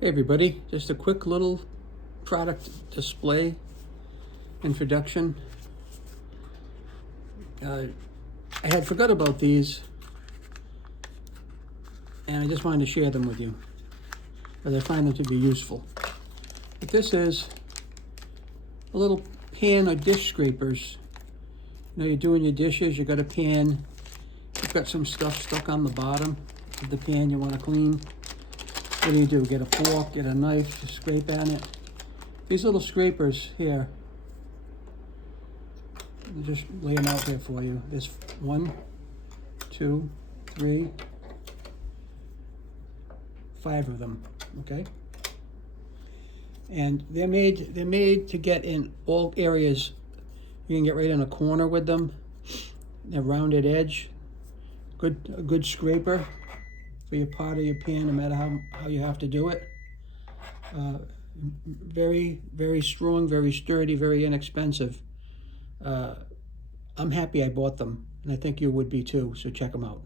Hey everybody, just a quick little product display introduction. I had forgot about these and I just wanted to share them with you because I find them to be useful. But this is a little pan or dish scrapers. You know, you're doing your dishes, you got a pan, you've got some stuff stuck on the bottom of the pan you want to clean. What do? Get a fork, get a knife, scrape on it. These little scrapers here, I'll just lay them out there for you. There's 1, 2, 3, 5 of them, okay? And they're made to get in all areas. You can get right in a corner with them. They're rounded edge. A good scraper for your pot or your pan, no matter how you have to do it. Very, very strong, very sturdy, very inexpensive. I'm happy I bought them, and I think you would be too, so check them out.